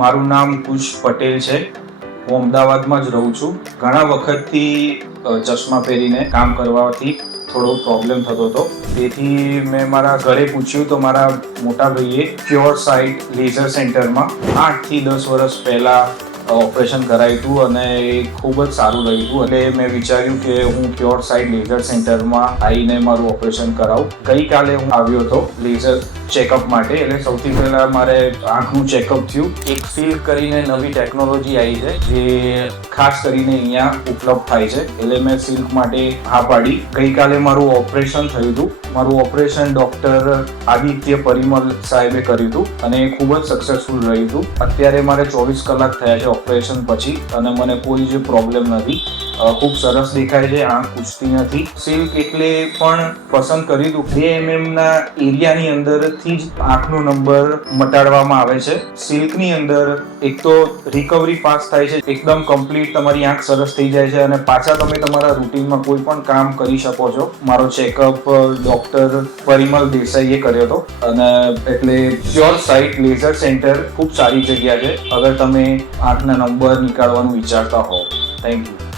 મારું નામ કુશ પટેલ છે. હું અમદાવાદમાં જ રહું છું. ઘણા વખતથી ચશ્મા પહેરીને કામ કરવાથી થોડો પ્રોબ્લેમ થતો હતો. તેથી મેં મારા ઘરે પૂછ્યું તો મારા મોટા ભાઈએ પ્યોર સાઇટ લેઝર સેન્ટરમાં 8 થી 10 વર્ષ પહેલાં ઓપરેશન કરાવ્યું હતું અને એ ખૂબ જ સારું રહ્યું હતું. એટલે મેં વિચાર્યું કે હું પ્યોર સાઇટ લેઝર સેન્ટરમાં આવીને મારું ઓપરેશન કરાવું. ગઈકાલે હું આવ્યો હતો લેઝર ચેકઅપ માટે. એટલે સૌથી પહેલાં મારે આંખનું ચેકઅપ થયું. એક સિલ્ક કરીને નવી ટેકનોલોજી આવી છે જે ખાસ કરીને અહીંયા ઉપલબ્ધ થાય છે. એટલે મેં સિલ્ક માટે હા પાડી. ગઈકાલે મારું ઓપરેશન થયું હતું. મારું ઓપરેશન ડૉક્ટર આદિત્ય પરિમલ સાહેબે કર્યું હતું અને એ ખૂબ જ સક્સેસફુલ રહ્યું હતું. અત્યારે મારે 24 કલાક થયા છે ઓપરેશન પછી અને મને કોઈ જ પ્રોબ્લેમ નથી. ખૂબ સરસ દેખાય છે, આંખ પૂછતી નથી. સિલ્ક એટલે પણ પસંદ કર્યું હતું 2 mm ના એરિયાની અંદરથી જ આંખનો નંબર મટાડવામાં આવે છે. સિલ્કની અંદર એક તો રિકવરી ફાસ્ટ થાય છે, એકદમ કમ્પ્લીટ તમારી આંખ સરસ થઈ જાય છે અને પાછા તમે તમારા રૂટીનમાં કોઈ પણ કામ કરી શકો છો. મારો ચેકઅપ ડૉક્ટર પરિમલ દેસાઈએ કર્યો હતો અને એટલે પ્યોર સાઇટ લેઝર સેન્ટર ખૂબ સારી જગ્યા છે અગર તમે આંખના નંબર નીકાળવાનું વિચારતા હો. Thank you.